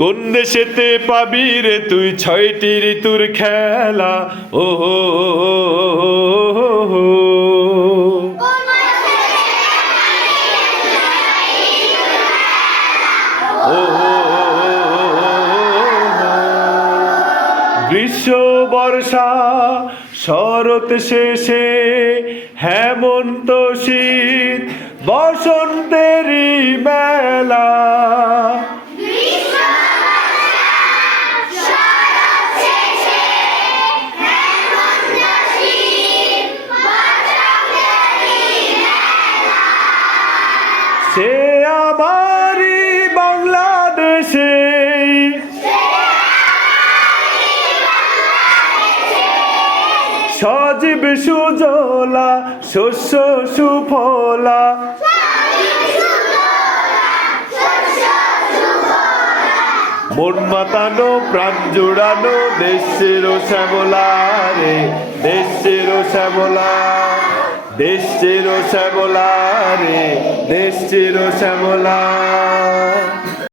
কোন দেশেতে পাবি রে তুই ছয়টি ঋতুর খেলা ও হো হো। গ্রীষ্ম বর্ষা শরৎ শেষে হেমন্ত শীত বসন্তেরই মেলা। সে আমারি বাংলাদেশে সজীব সুজলা শস্য সুফলা। মন মাতানো প্রাণ জোড়ানো দেশের শ্যামলা রে, দেশের শ্যামলা, দেশের শ্যামলা রে, দেশের শ্যামলা।